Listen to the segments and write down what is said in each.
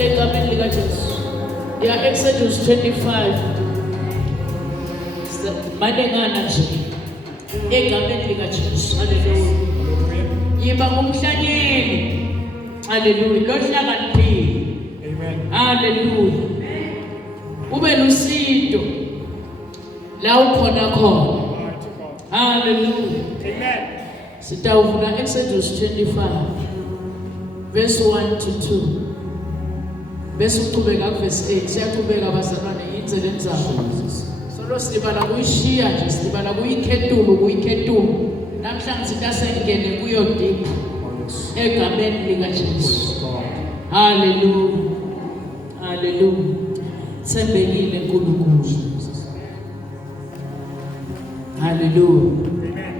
egameni likaJesu. Ya Exodus 25. Manengana nje egameni likaJesu. Hallelujah. Yiba ngumhlanyeli. Hallelujah. Lohlakaniphile. Amen. Hallelujah. Ube lusido la ukhona khona. Hallelujah. Amen. Sitawuvula Exodus 25 verse 1 to 2. Bese uqhubeka ku verse 8. Siyaqhubeka abazalwane inzele nzalo. So sibala kuyishiya nje, sibala kuyikhetulu. Namhlanje sitasengene kuyo deep egameni likaJesu. Hallelujah. Hallelujah. Sembekile uNkulunkulu. Hallelujah. Amen.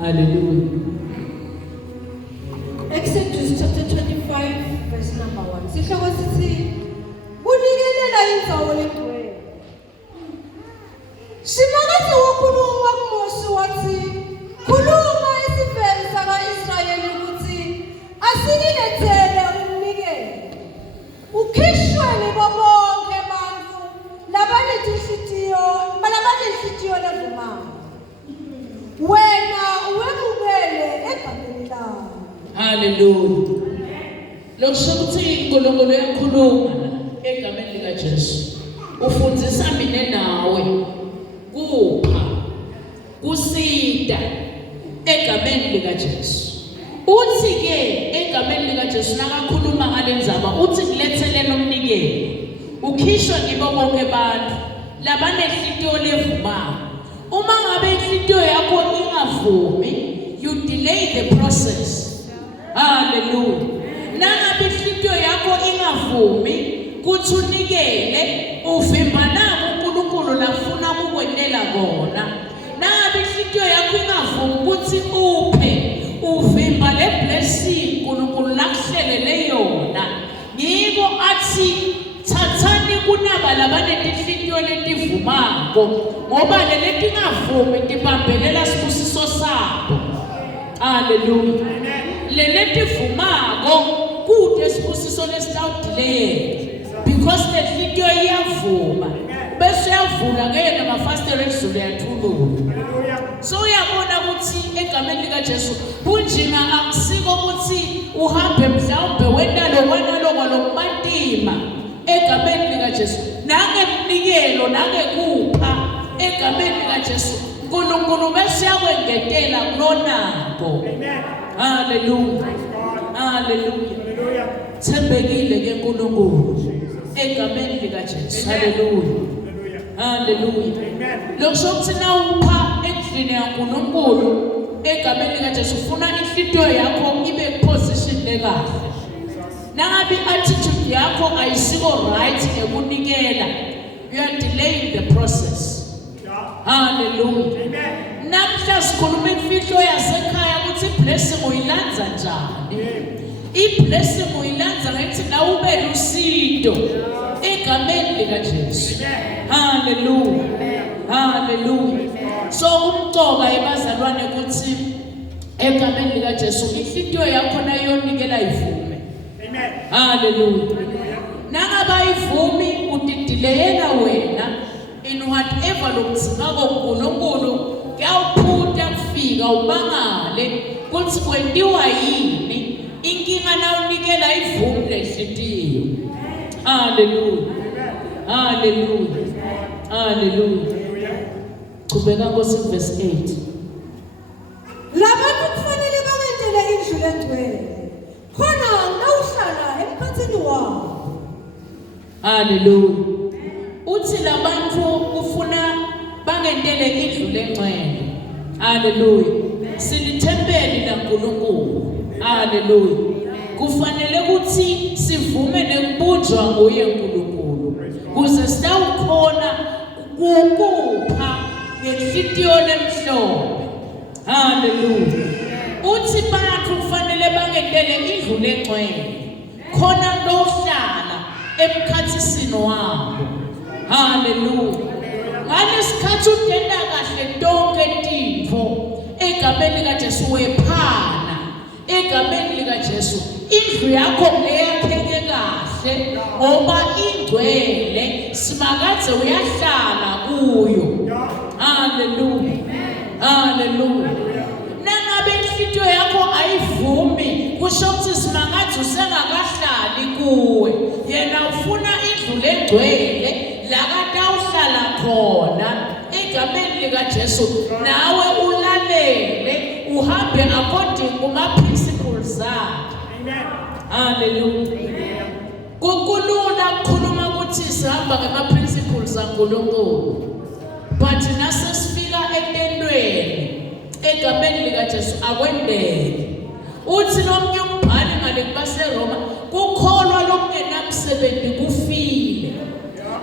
Hallelujah. Exodus chapter 25 verse number 1. Sihloko sithi kunikelela indzawo legcwele. Shimakathi wakhuluma kuMoshe wathi khuluma isiveli saka-Israyeli ukuthi asikilethele umnikelo. Ukhishwe nibo bonke abantu labanenhliziyo levumayo. Wena uwemukele egameni lakho. Hallelujah. Lokusho ukuthi iNkulunkulu uyakhuluma egameni likaJesu. Ufundzisa mina nawe kupha kusida egameni likaJesu. Uthi ke egameni likaJesu nakakhuluma ngalendzaba uthi kulethelele umnikelo. Ukhishwe ngibo bonke abantu labanenhliziyo levumayo. Uma ngabe inhliziyo yakho ingavumi, you delay the process. Hallelujah. Nangabe inhliziyo yakho ingavumi kuthi unikele, uvimba nabo uNkulunkulu lafuna ukukwendela kona. Nangabe inhliziyo yakho ingavumi ukuthi uphe, uvimba le blessing uNkulunkulu lakuhlelele yona. Yiko athi thathani kunaba labanenhliziyo letivumako, ngoba letingavumi tibambelela sibusiso sabo. Hallelujah. Letivumako kude sibusiso lesitawudileya because lenhliziyo iyavuma bese uyavula ke namafastela ezulu yathulula. So uyabona ukuthi egameni likaJesu kunjina akusiko ukuthi uhambe mhlawumbe wena lokumatima egameni likaJesu nangemnikelo nangekupha egameni likaJesu uNkulunkulu bese yakwengetela kulonabo. Hallelujah. Hallelujah. Thembekile ke uNkulunkulu egameni likaJesu. Hallelujah. Hallelujah. Lokusho ukuthi na upha endlini yaNkulunkulu egameni likaJesu ufuna inhliziyo yakho ibe position lekahle. Nangabe attitude yakho ayisiko right ekunikela, you are delaying the process. Hallelujah. Namhla sikhuluma imfihlo yasekhaya ukuthi blessing uyilandza njani. Blessing uyilandza ngathi na ube lusido egameni likaJesu. Hallelujah. Hallelujah. So umcoka ebazalwane ukuthi egameni likaJesu inhliziyo yakho nayo yonikela ivume. Amen. Hallelujah. Nangabayivumi udidileyela wena in whatever lokuzimako uNkulunkulu kuyawuphuta kufika ubangale kuthi kwenziwa yini inkinga na unikela ivumu lenhliziyo. Hallelujah. Hallelujah. Hallelujah. Qhubeka Nkosi verse 8. Labantu kufanele bangentele indlu legcwele khona nawuhlala emkhathini wabo. Hallelujah. Uthi labantu ufuna bangentele indlu lengcwele. Hallelujah. Silithempeli laNkulunkulu. Hallelujah. Kufanele ukuthi sivume nekubunjwa nguye uNkulunkulu kuze sitawukhona ukupha ngenhliziyo lemhlophe. Hallelujah. Uthi bantu kufanele bangentele indlu lengcwele khona lohlala emkhathisini wabo. Hallelujah. Ngalesikhathi utenda kahle tonke tintfo egameni likaJesu wephana egameni likaJesu indlu yakho leyakheke kahle kahle ngoba ingcwele simakadze uyahlala kuyo. Haleluya. Haleluya. Nangabe inhlitiyo yakho ayivumi kusho ukuthi simakadze usengakahlali kuwe. Yena ufuna indlu lengcwele la kade awuhlala khona egameni likaJesu nawe ulalele uhambe according kuma principles akhe. Hallelujah. Kukulula ukukhuluma ukuthi sihamba ngama principles kaNkulunkulu. But nase sifika entendweni egameni likaJesu akwendeke. Uthi nomnye umbhali ngale kubaseRoma kukholwa lokungenamsebenzi kufile.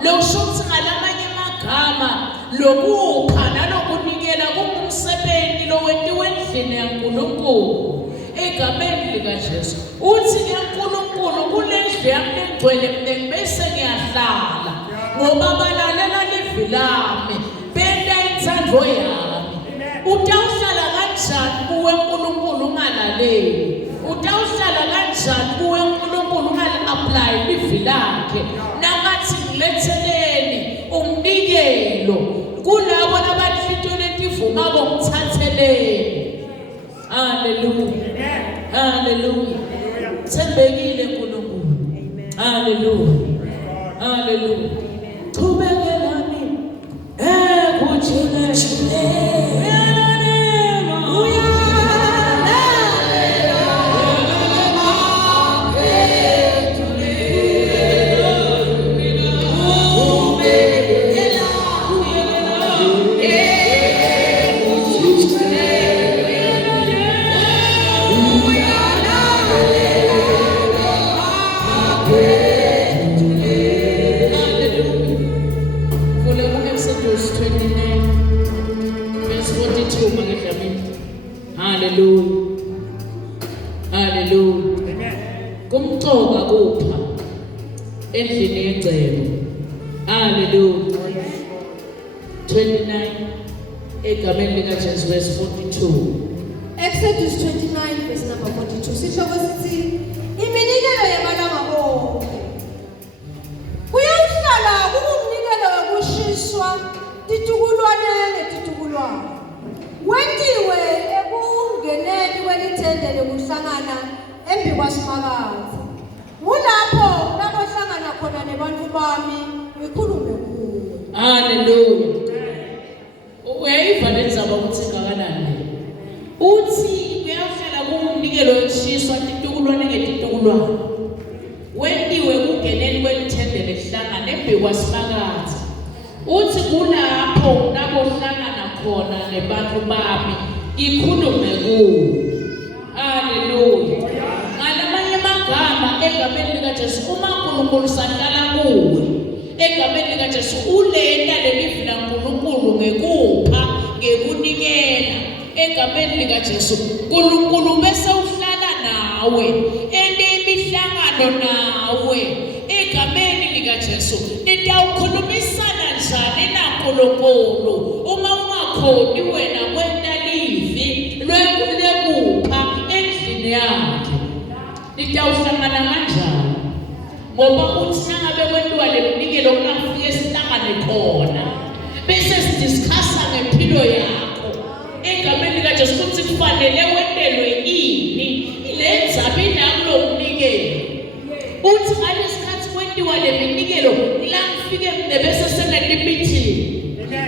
Lokusho ukuthi ngalamanye amagama lokukha nalokunikela kungumsebenzi lowentiwe endlini yaNkulunkulu egameni likaJesu. Uthi yaNkulunkulu kulendlu yami engcwele mina bese ngiyahlala ngoba balalela livi lami benda inthando yami. Utawuhlala kanjani kuwe uNkulunkulu ungalaleli? Utawuhlala kanjani kuwe uNkulunkulu ungali-apply livi lakhe? Nakathi ngiletheleni umnikelo kulabo abahlitwe letivumako ngithatheleni. Hallelujah. Hallelujah. Thembekile uNkulunkulu. Hallelujah. Hallelujah. Thubekelani ekujuleni. Hallelujah. Hallelujah. Kumcoka kupha endlini yengcebo. Hallelujah. 29 egameni likaJesu verse 42. Exodus 29 verse number 42. Sihloko sithi iminikelo yamalanga bonke. Kuyawuhlala kumnikelo wokushiswa titukulwane netitukulwane. Wendiwe ekungeneni kwelithende lokuhlangana embi kwaSimakadze. Kulapho labohlangana khona nebantu bami ngikhulume kuwe. Hallelujah. Uyayiva lenzaba ukuthi ngakanani? Uthi kuyahlala kumnikelo wokushiswa titukulwane ngetitukulwane. Wendiwe kungeneni kwelithende lokuhlangana embi kwaSimakadze. Uthi kulapho labohlangana khona nebantu bami ngikhulume kuwe. Hallelujah. Ngalamanye amagama egameni likaJesu uma uNkulunkulu sahlala kuwe egameni likaJesu uletha lelivi laNkulunkulu ngekupha ngekunikela egameni likaJesu. uNkulunkulu bese uhlala nawe enemihlangano nawe egameni likaJesu. Nitawukhulumisana njani naNkulunkulu uma ungakhoni wena kwenta livi lwekupha endlini yakhe? Nitawuhlangana kanjani? Ngoba uthi nangabe kwenziwa lemnikelo kungafike sihlangane khona bese sidiscussa ngempilo yakho egameni likaJesu ukuthi kufanele wendelwe ini ilenzabe nakulo mnikelo. Uthi ngalesikhathi kwenziwa leminikelo la ngifike mina bese senelimithi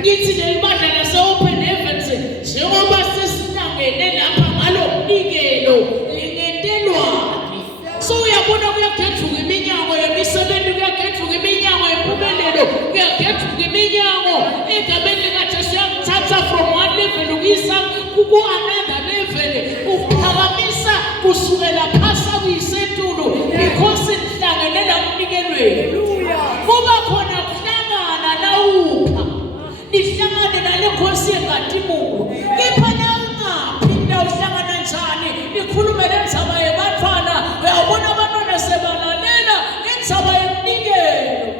ngithi lelibandla lase-Open Heavens njengoba sesihlangene lapha ngalo mnikelo lingentelwani. So uyabona kuyagedvuka iminyango yemisebenzi, kuyagedvuka iminyango yempumelelo, kuyagedvuka iminyango egameni likaJesu yangithatha from one level ukuyisa ku-another level, uphakamisa kusukela phasa kuyisetulu because nihlangene la mnikelweni. Kuba khona kuhlangana nawupha nihlangane nale nkosi engadimuko. Kepha nawungaphinda uhlangana njani nikhulume lendzaba yebantfwana, uyabona abantwana sebalalela lendzaba yemnikelo.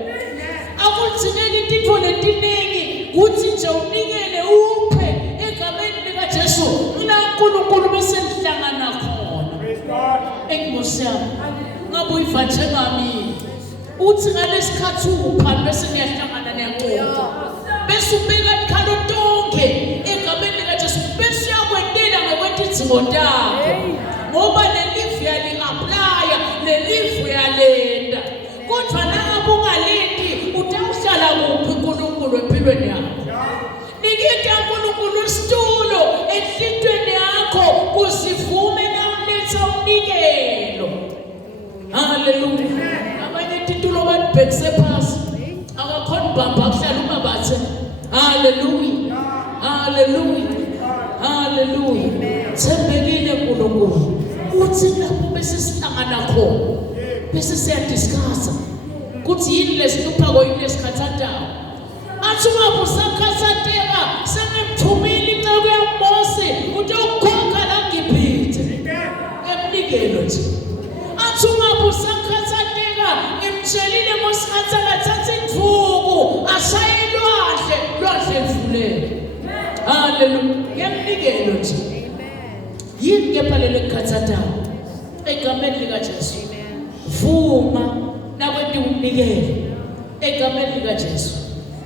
Akudzineki tintfo letiningi kuthi nje unikele uphe egameni likaJesu uNkulunkulu bese nihlangana khona. Enkosi yami ngabe uyiva njengami uthi ngalesikhathi upha bese niyahlangana niyaxoxa bese ubeka ikhalo tonke egameni likaJesu bese uyakwentela ngokwethi izimo takho ngoba lelifu yali-aplya lelifu yalenda kodwa nangabe ungalendi utawuhlala kuphi uNkulunkulu empilweni yakho nikita uNkulunkulu isitulo enhlitweni yakho usivume nawuletha umnikelo haleluya abanye titulo badibhekise phasi akakhona ubamba akuhlala uma bathe haleluya haleluya haleluya thembekile uNkulunkulu uthi lapho bese sihlangana khona bese siyadiscussa kuthi yini lesikupha yini lesikhathathayo athi ungabe usakhathatheka sengimthumile incebo yaMose uyokhokha la Gibhithe emnikelo nje athi ungabe usakhathatheka ngimtshelile Mose athatha indvuku ashaye lwandle livuleke haleluya yemnikelo nje yini ke phalele kukhathathayo egameni likaJesu vuma nakwethi umnikelo egameni likaJesu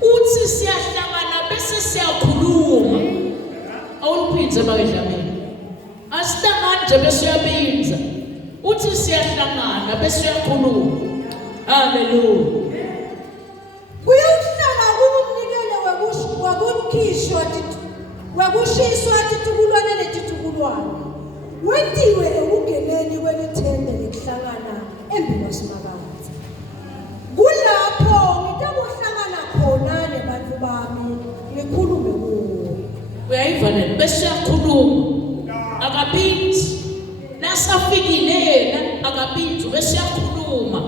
uthi siyahlangana bese siyakhuluma awuliphindze bakadlamini asihlangana nje bese uyabinza uthi siyahlangana bese uyakhuluma haleluya kuyawuhlala kumnikelo wekushiswa titukulwane netitukulwane wetiwe ekungeneni kwelithembe lekuhlangana embikosimakadzi kulapho ngitakuhlangana khona nebantfu bami ngikhulume kuwo uyayiva nini bese uyakhuluma akaphindi nasafikile yena akaphindi bese uyakhuluma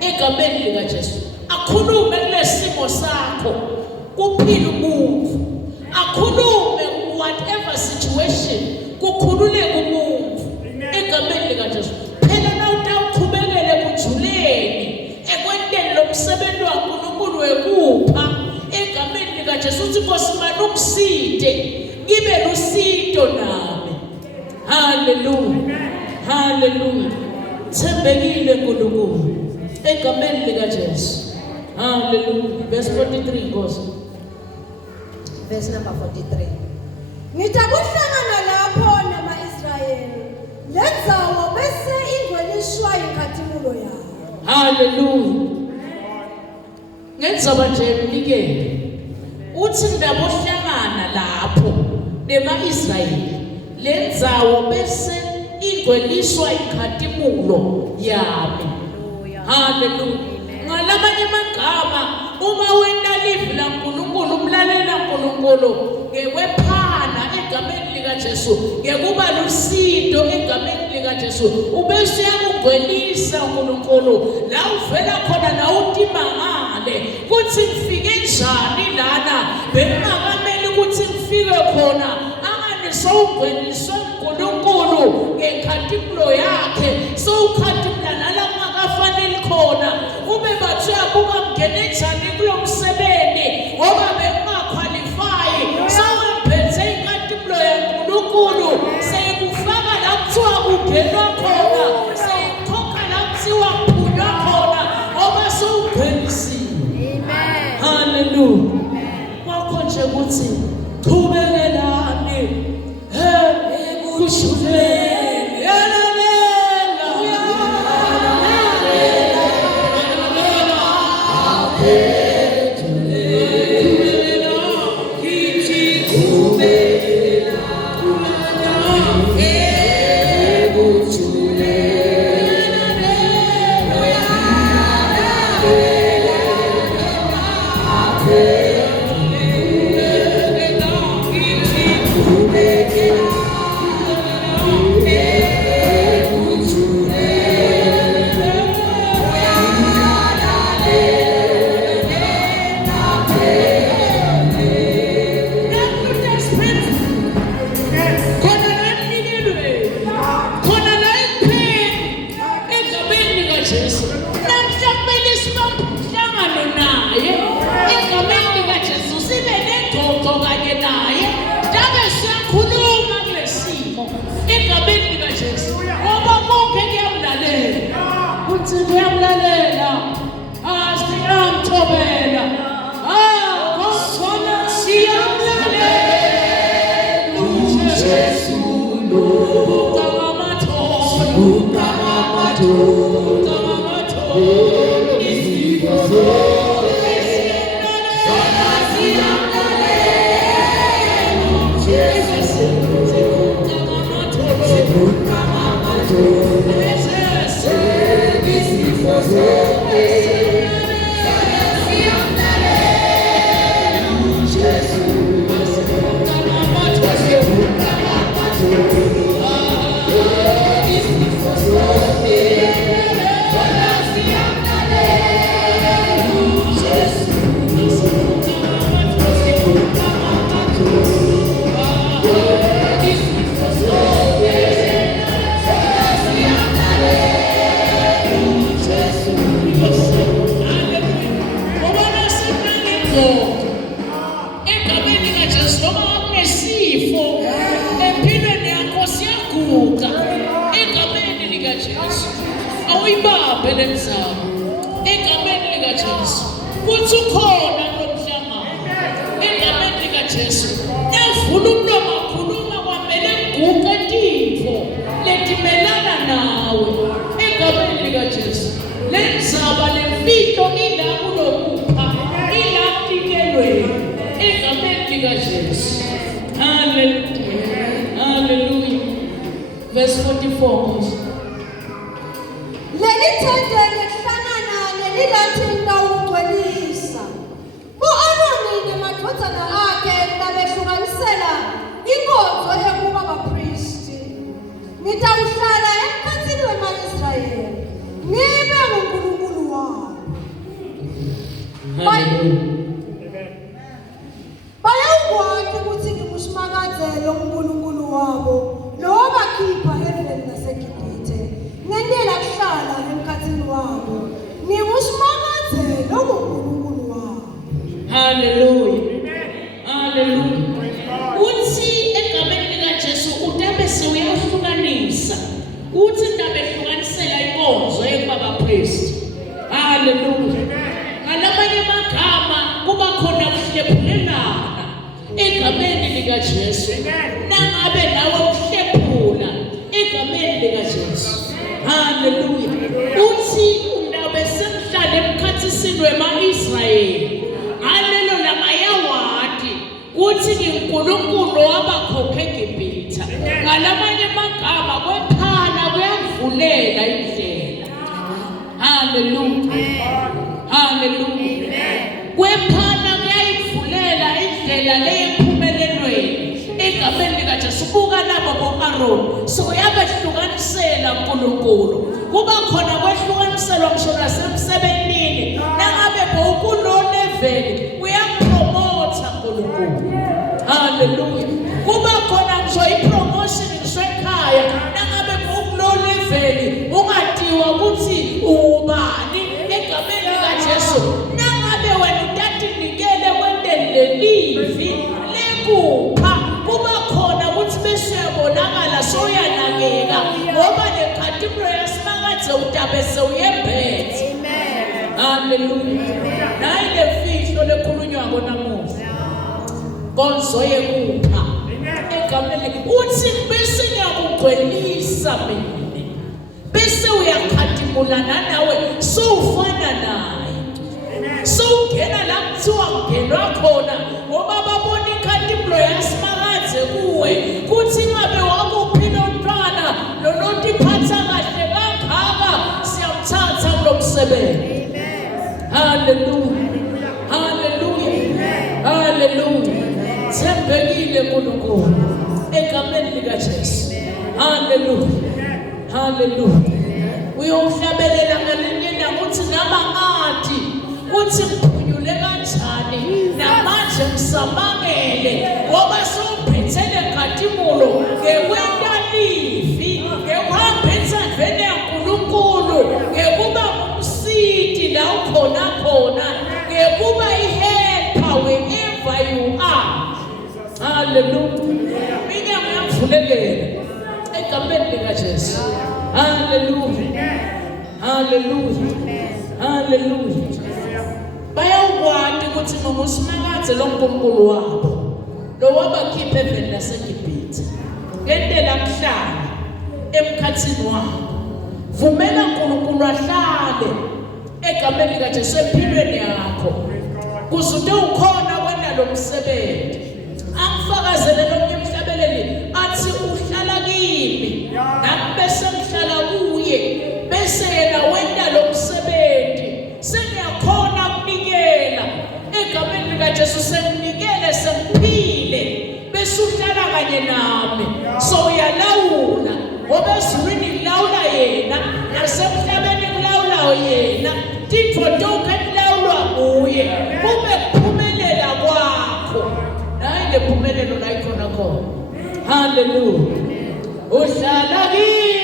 egameni likaJesu akhulume kulesimo sakho kuphila umuntu akhulume whatever situation kukhululeke umuntu egameni likaJesu phela nawutawuqhubekele kujuleni ekwenteni lo msebenzi waNkulunkulu wekupha egameni likaJesu uthi Nkosi manje ungiside ngibe lusido nami haleluya haleluya thembekile uNkulunkulu egameni likaJesu haleluya verse 43 Nkosi verse number 43 ngitakuhlangana lapho nama-Israyeli lendzawo bese ingcweliswa inkhatimulo yayo haleluya ngendzaba nje emnikelo uthi ndabohlangana lapho nema-Israyeli lendzawo bese ingcweliswa inkhatimulo yami haleluya ngalamanye amagama uma wena live la uNkulunkulu umlalela uNkulunkulu ngekwephana egameni likaJesu ngekuba lusido egameni likaJesu ubese uyakungcwelisa uNkulunkulu la uvela khona la utimangale kuthi ngifike njani lana bengakameli ukuthi ngifike khona anganisowungcweliswe uNkulunkulu ngenkhatimlo yakhe sowukhatimla nala kungakafanele khona ube bathi uyabuka mngene njani kulo msebenzi ngoba bengaqualify sowemphethe inkhatimlo yaNkulunkulu seyikufaka la kuthiwa kungenwa khona seyikhokha la kuthiwa kuphunywa khona ngoba sowugcwelisiwe amen haleluya kwakho nje ukuthi qhubelelani kushule thobela khona siyamlalela uJesu lo awuyibambe lemzamo egameni likaJesu kuthi ukhona nomhlangano egameni likaJesu evula umlomo akhuluma kwamele kuguqe tifo letimelana nawe egameni likaJesu lenzaba lemfihlo ila kulokupha ila mpikelweni egameni likaJesu. Hallelujah, hallelujah. Verse 44. Nitawuhlala emkhathini wema-Israyeli nibe nguNkulunkulu wabo. Bayakwazi ukuthi ngimushmakazele uNkulunkulu wabo nowabakhipha eveni laseGibhithe ngendlela kuhlala emkhathini wabo ngimushmakazele uNkulunkulu wabo. Hallelujah, hallelujah. Uthi egameni likaJesu utabe sewuyahlukanisa uthi ndabe hlukanisela inkonzo yebabapriest. Hallelujah. Ngalamanye amagama kuba khona ukuhlephulelana egameni likaJesu. Nangabe nawe uhlephula egameni likaJesu. Hallelujah. Uthi ndabe semhlala emkhathisini wema-Israyeli. Alelo lamayawadi uthi ngiNkulunkulu wabakhokha eGibhithe. Ngalamanye amagama kwephana kuyavulela indlela. Hallelujah, hallelujah. Kwephana kuyayivulela indlela leyiphumelelweni egameni likaJesu. Buka laba bo-Aroni soyabahlukanisela uNkulunkulu. Kuba khona kwehlukanisela ngisho nasemsebenzini nangabe bowukulo level uyapromotha uNkulunkulu. Hallelujah. Kuba khona ngisho ipromotion ngisho ekhaya nangabe bowukulo level ungadiwa ukuthi ubani egameni likaJesu. Nangabe wena utatinikele kwendelelivi lekupha kuba khona ukuthi bese yabonakala soyanakeka ngoba lekhatimlo yasimakaze utabe sewuyembethe. Hallelujah. Nayi lefihlo lekhulunywako namuhla konzo yekupha egameni uthi bese ngiyakugcwelisa mina bese uyakhatimulana nawe sowufana naye sowungena la kuthiwa kungenwa khona ngoba babona ikhatimlo yasimakaze kuwe kuthi ngabe wakuphila umntwana lonotiphatha kahle kangaka siyamthatha kulo msebenzi. Hallelujah, hallelujah, hallelujah. Sembekile uNkulunkulu egameni likaJesu. Hallelujah, hallelujah. Uyohlabelela ngelinye ukuthi naba ngathi uthi ngiphunyule kanjani namanje ngisamangele ngoba sowuphethele ngatimulo ngekwentalivi ngekwambetha vele yaNkulunkulu ngekuba ngumsidi la ukhona khona ngekuba ihelper wherever you are. Hallelujah. Mina ngiyamvulelela egameni likaJesu. Hallelujah, hallelujah, hallelujah. bayawukwati ukuthi noma usimakadze lo nkulunkulu wabo lo wabakhipha eveni laseGibhithe ngendlela amhlala emkhathini wabo. Vumela uNkulunkulu ahlale egameni likaJesu empilweni yakho kuze ute ukhona wena lo msebenzi. Angifakazele lo emhlabeleni athi uhlala kimi nami bese ngihlala kuye bese yena wena lo msebenzi. Sengiyakhona ukunikela egameni likaJesu, senginikele sengiphile bese uhlala kanye nami. So uyalawula ngoba ezulwini lawula yena nasemhlabeni kulawula yena. Tintfo tonke kulawulwa nguye. Kube kuphumelela kwakho nayi lephumelelo la ikhona khona. Hallelujah. Uhlala kimi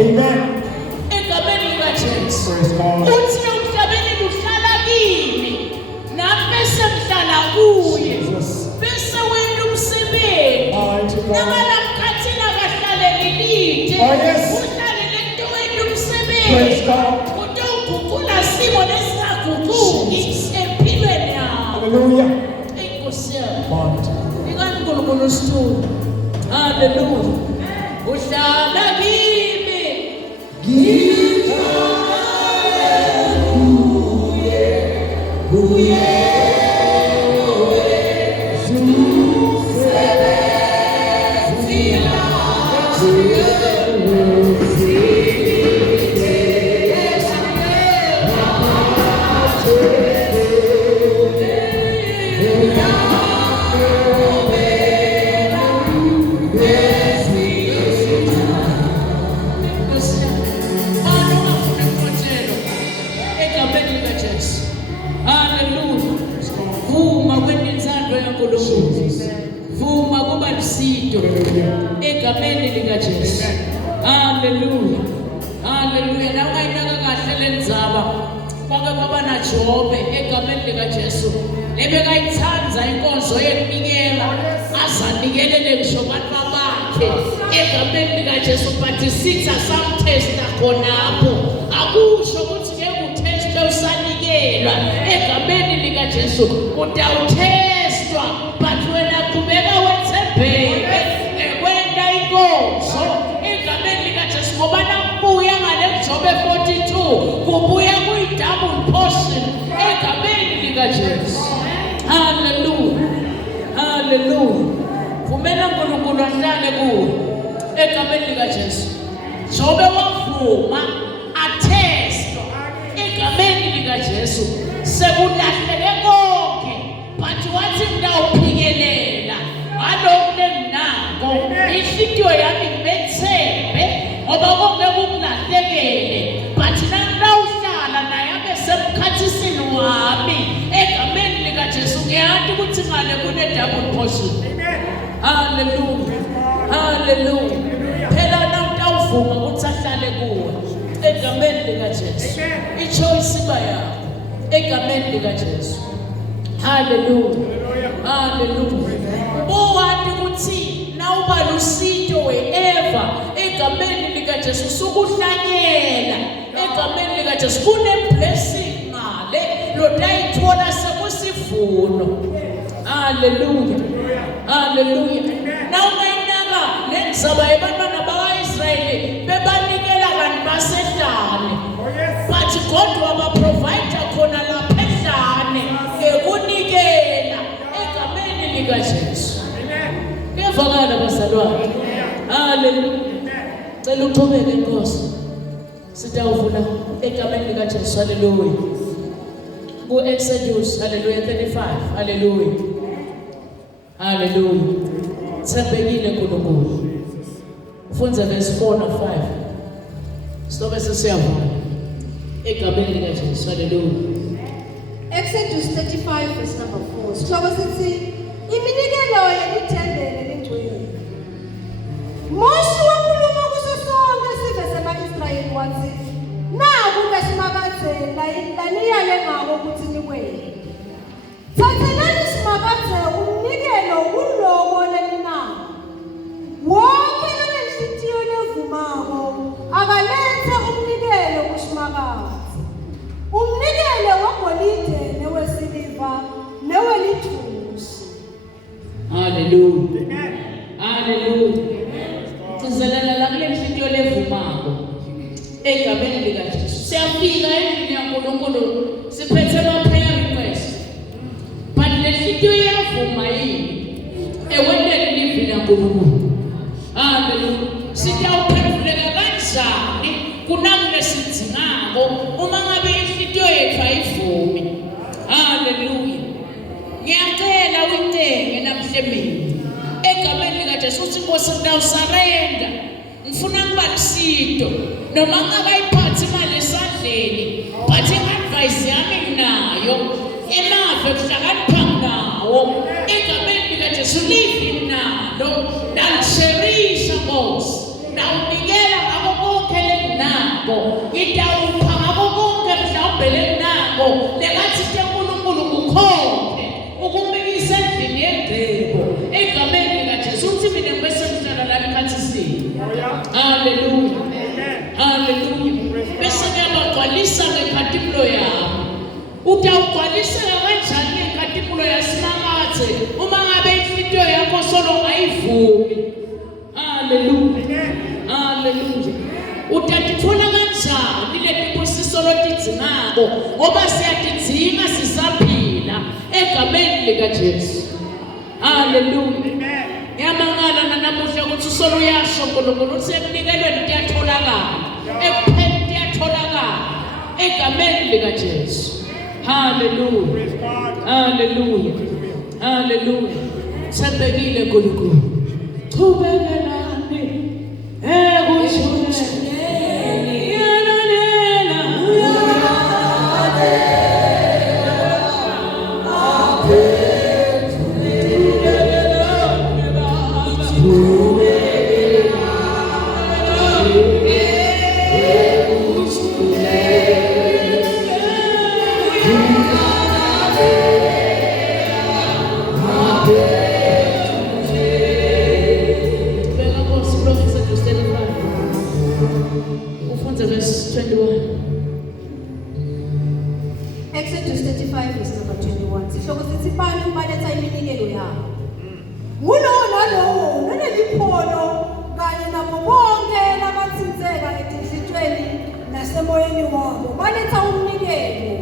Amen. Praise God. Praise God. Hallelujah. Hallelujah. Uhlala kimi. Vuma kuba lusito egameni likaJesu. Hallelujah. Hallelujah. La ungayinaka kahle lendzaba kwake kwaba naJobe egameni likaJesu. Lebekayithandza inkonzo yekunikela azanikelele ngisho abantu bakhe egameni likaJesu, but sitha samtesta khonapho. Akusho ukuthi ngeke utheste usanikelwa egameni likaJesu, utawuthestwa but wena qhubeka wethembeke kwenda inkonzo egameni likaJesu, ngoba nakubuya ngale kuJobe 42 kubuya kuyi-double portion egameni likaJesu. Hallelujah. Hallelujah. Vumela uNkulunkulu ahlale kuwe egameni likaJesu. Jobe wavuma athestwa egameni likaJesu, sekulahleke konke but wathi ngidawuphikelela ngalokhu nenginako. Inhliziyo yami ngimethembe ngoba konke kungulahlekele, but nangidawuhlala naye abe semkhathisini wami egameni likaJesu, ngiyazi ukuthi ngale kune double portion. Hallelujah. Hallelujah. Phela nawutawuvuma ukuthi ahlale kuwe egameni lika Jesu. I-choice iba yakho egameni lika Jesu. Hallelujah. Hallelujah. Bowathi ukuthi nawuba lusito wherever egameni lika Jesu sukuhlanyela egameni lika Jesu kune-blessing ngale lotayithola sekusivuno. Hallelujah. Hallelujah. Nawungayinaka lenzaba yabantwana bakwa-Israyeli bebanikela abantu basedlane. But God wabaprovide khona lapha edlane ekunikela egameni lika Jesu. Kuyavakala bazalwane. Hallelujah. Cela uthobeke Nkosi. Sitawuvula egameni lika Jesu. Hallelujah. Ku-Exodus, hallelujah, 35. Hallelujah. Hallelujah. Thembekile uNkulunkulu. Ufunza verse 4 na 5. Silobe sesiyavula egameni lika Jesu. Hallelujah. Exodus 35 verse number 4. Sihloko sithi iminikelo yelithembele lingcwele. Mose wakhuluma kuso sonke isive sema-Israyeli wathi, naku besimakathe laniyale ngako ukuthi nikwele. Thathelani isimakathe umnikelo kulowo leninako. Wonke lonenhliziyo levumako akalethe umnikelo kusimakathe. Umnikelo wegolide newesiliva newelithusi. Hallelujah. Hallelujah. Kuzelela la kule nhliziyo levumako egameni lika Jesu. Siyafika endlini yaNkulunkulu siphethe ama-prayer request. But le nhliziyo iyavuma yini ewendeni livini yaNkulunkulu. Hallelujah. Sitawuphenduleka kanjani kunakule sidingako uma ngabe inhliziyo yethu ayivumi. Hallelujah. Ngiyacela uyitenge namhlemeni egameni lika Jesu uthi Nkosi ngidawusarenda ngifuna kuba lusito noma ngakayiphathi imali esandleni but i-advice yami nginayo emave kuhlakanipha nginawo egameni lika Jesu livi nalo ndalisherisha Nkosi ndawunikela ngako konke lenginako ngidawupha ngako konke mhlawumbe lenginako lekathi teNkulunkulu kukhonke ukumikisa endlini yegcebo egameni lika Jesu uthi mina ngibese ngihlala la ekhathisini. Hallelujah. Hallelujah. Bese ngiyabagcwalisa ngekhatimulo yami. Utawugcwaliseka kanjani ngekhatimulo yasimakathe uma ngabe inhliziyo yakho solo ayivumi. Hallelujah. Hallelujah. Utatithola kanjani letibusiso lotidingako ngoba siyatidinga sisaphila egameni lika Jesu. Hallelujah. Ngiyamangala nanamuhla ukuthi usolo uyasho uNkulunkulu uthi emnikelweni kuyatholakala. Ekupheni kuyatholakala egameni lika Jesu. Hallelujah. Hallelujah. Hallelujah. Thembekile uNkulunkulu. Chubekelani ekushoneni. Exodus 35 verse number 21. Sihloko sithi bani baletha iminikelo yabo. Ngulowo nalowo noneliphono kanye nabo bonke labathinzeka etinhlitweni nasemoyeni wabo baletha umnikelo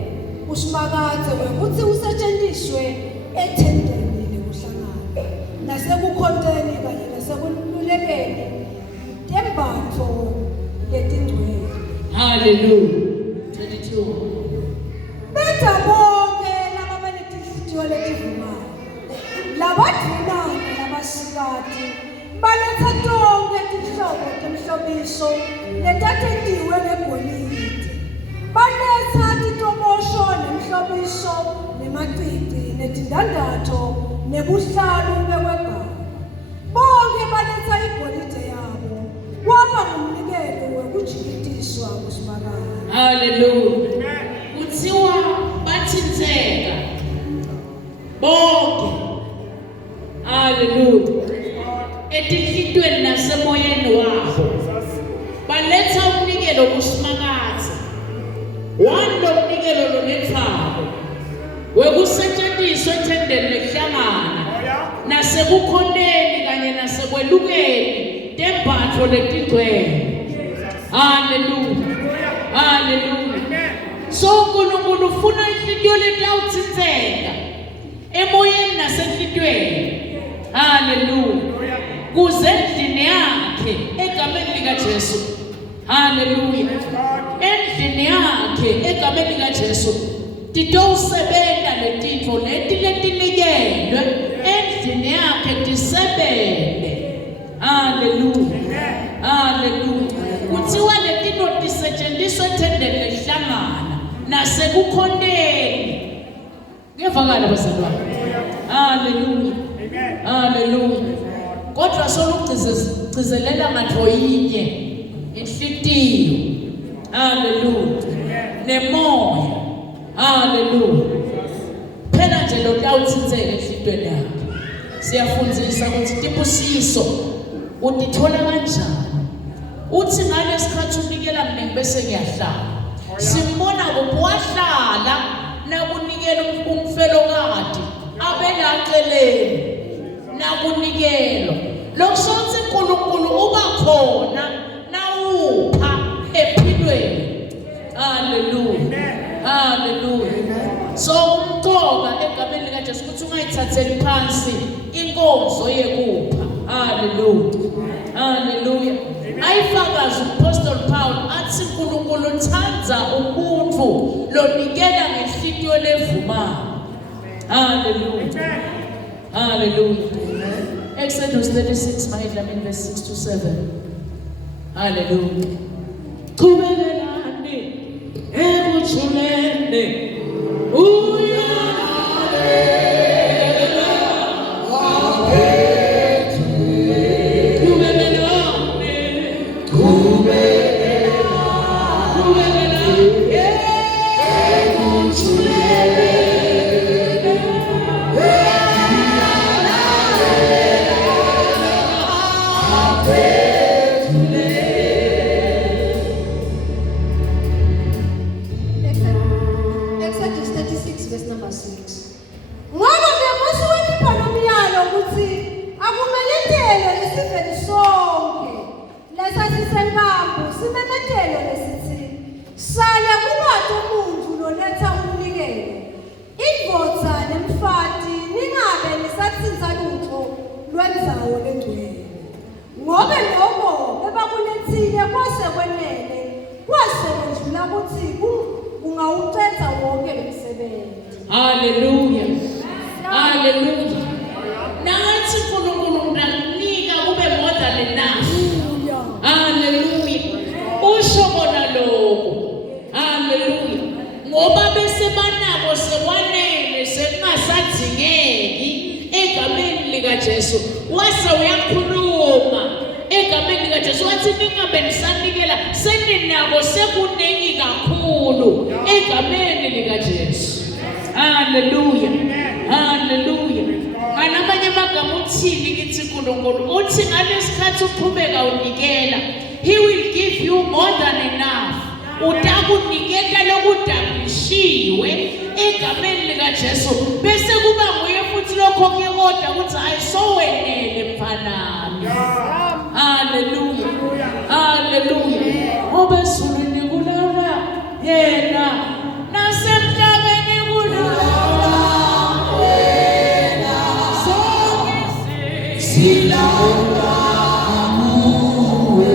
usimakathe wekuthi usetshenziswe ethendeni lekuhlangana nasekukhonteni kanye nasekululekeni tembatho letingcwele. Hallelujah. 22. Betha bonke laba banetihliziyo letivumayo labadvunana labasikati baletha tonke tinhlobo temhlobiso letatentiwe ngegolide. Baletha titobosho nemhlobiso nemaciti netindandatho nebuhlalu bekwegama igolide yabo kwaba ngumnikelo wokujikidiswa kusimakade. Hallelujah. Kuthiwa bathintheka bonke. Hallelujah. Etinhlitweni nasemoyeni wabo. Baletha umnikelo kusimakade. Wando umnikelo lo lethabo. Wekusetshenziswa ethendeni lekuhlangana. Nasekukhondeni kanye nasekwelukeni tembatho letigcwele. Hallelujah. Hallelujah. So uNkulunkulu ufuna inhliziyo letawuthintheka emoyeni nasenhlitweni. Hallelujah. Kuze endlini yakhe egameni likaJesu. Hallelujah. Endlini yakhe egameni likaJesu. Titowusebenza letintfo letinikelwe endlini yakhe tisebente. Hallelujah. Hallelujah. Kuthiwa letino tisetshenziswa ethendeni lesihlangana nasekukhondeni. Ngevakala bazalwane. Hallelujah. Hallelujah. Kodwa solugcizelela ngathoyinye inhlitiyo. Hallelujah. Nemoya. Hallelujah. Phela nje lo tawuthintheka enhlitweni yakhe. Siyafundzisa ukuthi tibusiso utithola kanjani. Uthi ngalesikhathi unikela mina bese ngiyahlala. Simbona kuphi wahlala nakunikela umfelokade abelaceleni nakunikelo. Lokusothi uNkulunkulu uba khona nawupha ephilweni. Hallelujah. Hallelujah. So umqoka egameni likaJesu ukuthi ungayithatheli phansi inkonzo yekupha. Hallelujah. Hallelujah. Ayifakaza uApostle Paul athi uNkulunkulu uthanda umuntu lonikela ngenhlitiyo levumayo. Hallelujah. Hallelujah. Exodus 36 mayidlamini verse 6 to 7. Hallelujah. Qhubelelani ekuthuleni Exodus 36 verse number 6. Ngoba ngemusi wemibhalomiyalo ukuthi akumelethelwe isiveli sonke lesasisembambo simemethelwe lesithi sale kubantu umuntu loletha umnikelo indvodza nemfati ningabe nisathinta lutho lwendzawo lengcwele ngoba lokho bebakulethile kwase kwenele kwase kwendlula ukuthi ungawucetha wonke lomsebenzi. Hallelujah. Hallelujah. Nathi uNkulunkulu unganika kube more than enough. Hallelujah. Usho bona lokho. Hallelujah. Ngoba bese banabo sekwanele sekungasadzingeki egameni likaJesu. Wase uyakhuluma egameni likaJesu wathi ningabe nisanikela seninabo sekuningi kakhulu egameni likaJesu. Hallelujah. Hallelujah. Ngamanye amagama uthini kithi uNkulunkulu uthi ngalesikhathi uqhubeka unikela he will give you more than enough. Utakunikela lokudabishiwe egameni likaJesu bese kuba nguye futhi lokho kuyoda ukuthi ayisowenele mfanami. Hallelujah. Hallelujah. Obezulwini kulala yena nasemhlabeni kulala wena sonke silala muwe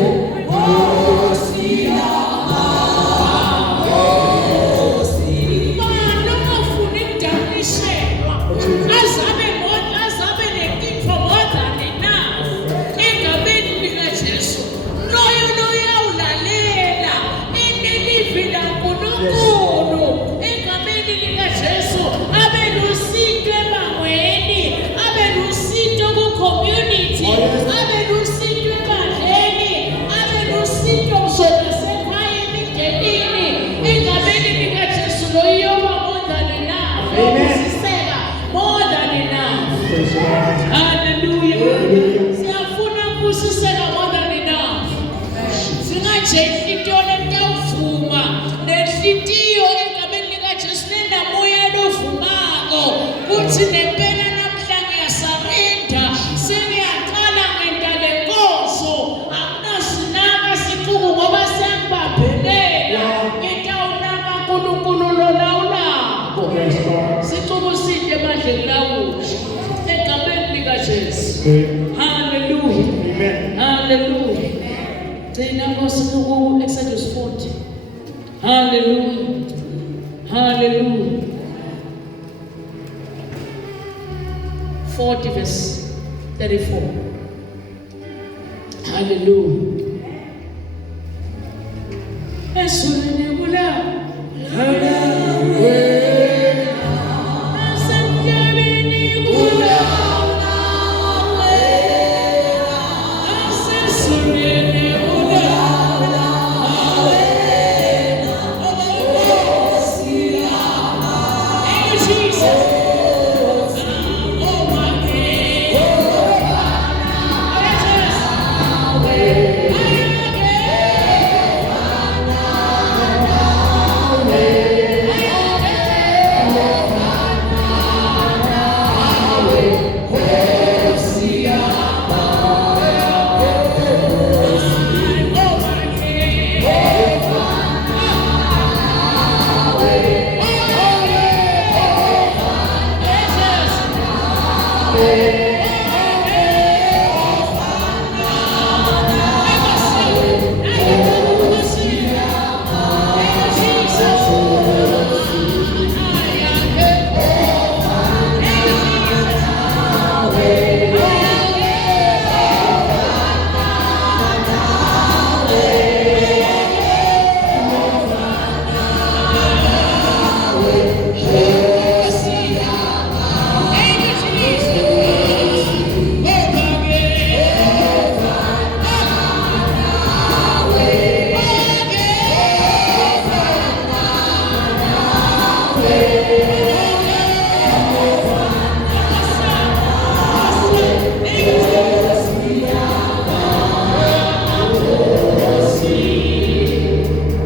osilala mano mafuni kudabishelwa azabe netintfo modwa enough egameni likaJesu loyo uyawulalela inilivi laNkulunkulu egameni likaJesu abe lusito emangweni abe lusito ku-community abe Hallelujah. Siyafuna kusisela more than enough. Singaje inhlitiyo lentawuvuma nenhlitiyo egameni likaJesu nenamoya lovumako kuthi nempela namhla ngiyasarenda sengiyaqala ngenta lenkonzo akunasinaka sixuku ngoba siyangibambelela ngitawunaka uNkulunkulu lolawulako sixuku side emandleni lawuthi egameni likaJesu. Hallelujah. Amen. Hallelujah. Gcina Nkosi ku Exodus 40. Hallelujah. Hallelujah. 40 verse 34. Hallelujah. Esuleni kula. Hallelujah. Asemnyameni kula. Asesuleni kula. Thank you, Jesus. Oh my God.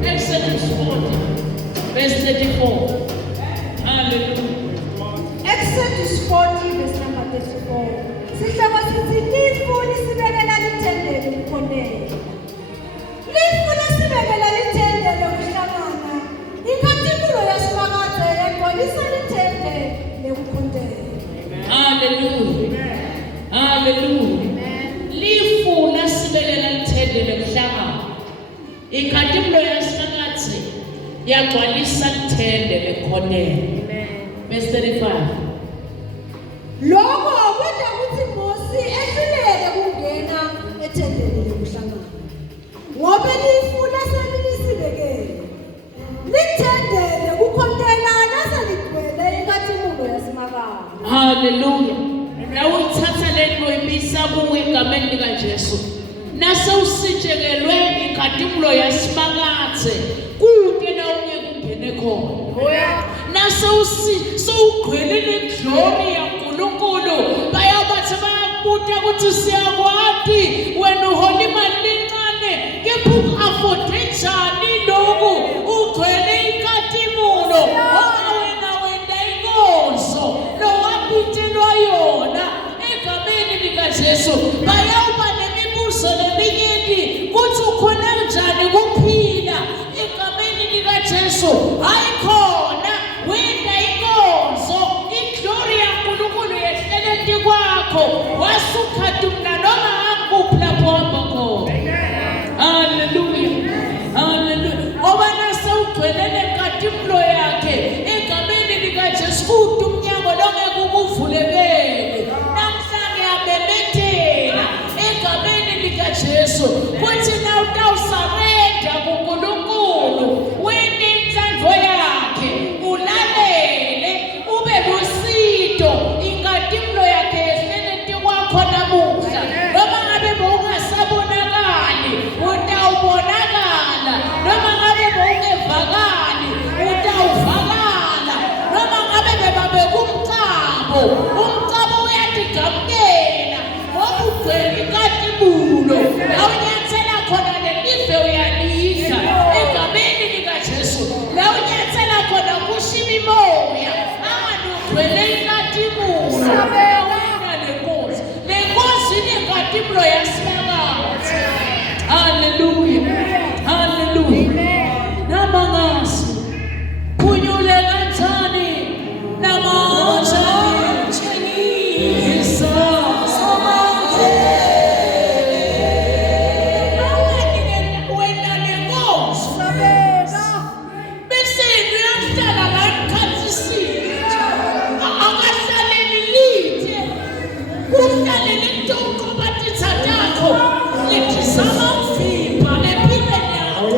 Exodus 40, verse 34. Hallelujah. Exodus 40 verse number 34. Sihloko sithi lifu lisibekela lithendele ukukhonela. Lifu lisibekela lithendele ukuhlangana. Inkathimbulo yasifakaze yagcwalisa lithendele ukukhonela. Hallelujah. Hallelujah. Lifu lasibelela lithendele ukuhlangana. Inkathimbulo yasifakaze yagcwalisa lithendele ukukhonela. Verse 35. Lokho kwenza ukuthi Mose ehluleke ukungena ethendele lokuhlangana. Ngoba lifu laselisibekele. Lithendele ukukhonela laseligcwele inkathimbulo yasimakade. Hallelujah. Nawe uthatha lento imisa kuwe egameni likaJesu. Nase usitshekelwe inkathimbulo yasimakade kude la ungeke ungene khona. Nase sowugcwele neglory yaNkulunkulu bayabathi bayakubuta ukuthi siyakwadi wena uhola imali encane kepha uku-afford-e njani lokhu ugcwele inkathimbulo wena wenda inkonzo nowaphintelwa yona egameni likaJesu. Bayawuba nemibuzo neminyenti kuthi ukhona njani kuphila egameni likaJesu. Hayi khona wenda inkonzo iglory yaNkulunkulu yehlelenti kwakho wasukhadumla noma ngakuphi lapho hamba khona. Hallelujah. Hallelujah. Ngoba nase ugcwelele inkathimbulo yakhe egameni likaJesu kude umnyango longeke ukuvulekele. Namhla ngiyamemethela egameni likaJesu kuthi na utawusarenda kuNkulunkulu wende inhlanhlo yakhe ulalele ube lusido inkathimbulo yakhe yehlelenti kwakho namuhla. Noma ngabe bowungasabonakali utawubonakala. Noma ngabe bowungevakali utawuvakala. Noma ngabe bebabe kumcabo umcabo uyathi lakho lithizama ukuvimba empilweni yakho.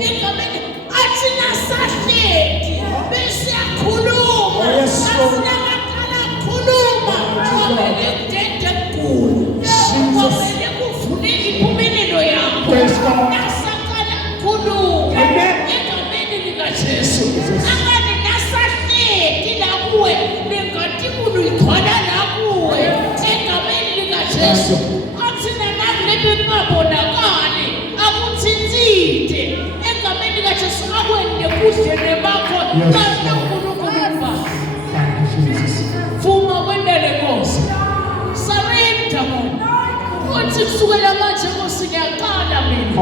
Egameni athi nasahleti bese yakhuluma. Asinakaqala khuluma. Kwamele kudede kukhulu. Kwamele kuvune impumelelo yakho. Nasaqala khuluma. Egameni likaJesu. Angani nasahleti la kuwe bengathi umuntu ikhona la kuwe. Egameni likaJesu. Athi nalabo bengabonakali akuthintite. Egameni likaJesu akwende kudlele bakho kanti uNkulunkulu mba. Vuma kwendele Nkosi. Surrender mona. Uthi kusukela manje Nkosi ngiyaqala mina.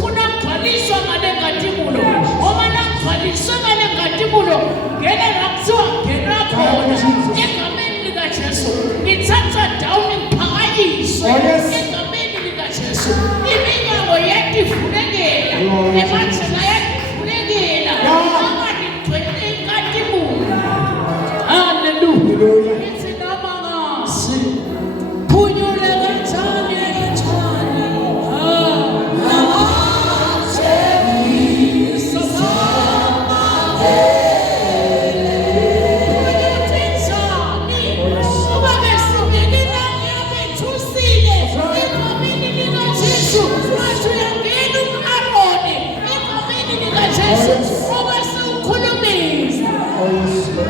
Funa ngigcwaliswa ngale ngadimulo. Ngoba nangigcwaliswa ngale ngadimulo ngeke ngakuthiwa ngena khona. Egameni likaJesu ngithatha down ngiphakanyiswe. Egameni likaJesu iminyango yethu ivulekela. Emanjena yethu ivulekela. Angani ngigcwele ngadimulo. Hallelujah. Ithi namangasi. Phunyule kancane kancane.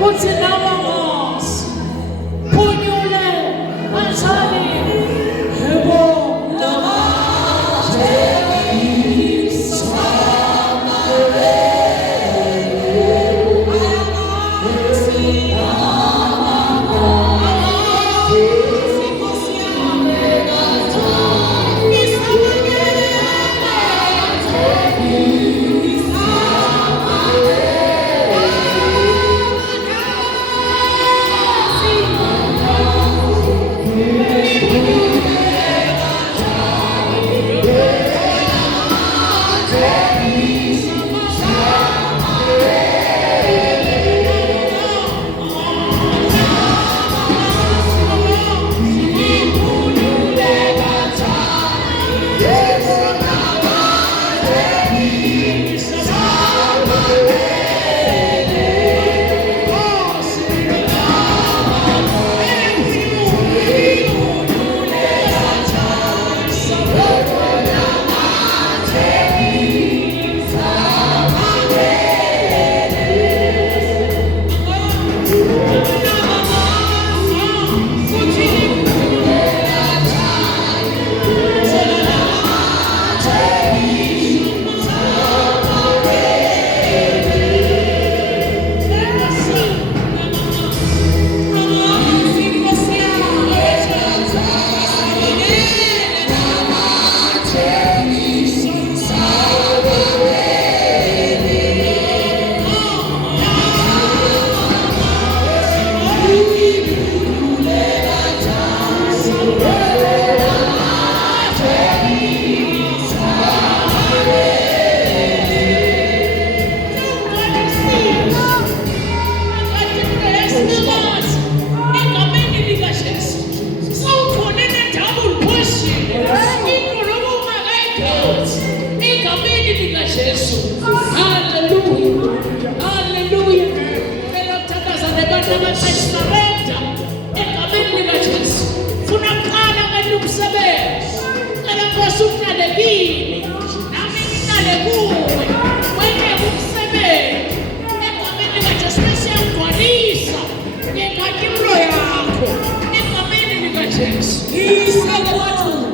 Uthi namangasi. Phunyule kancane. Yebo. Yes.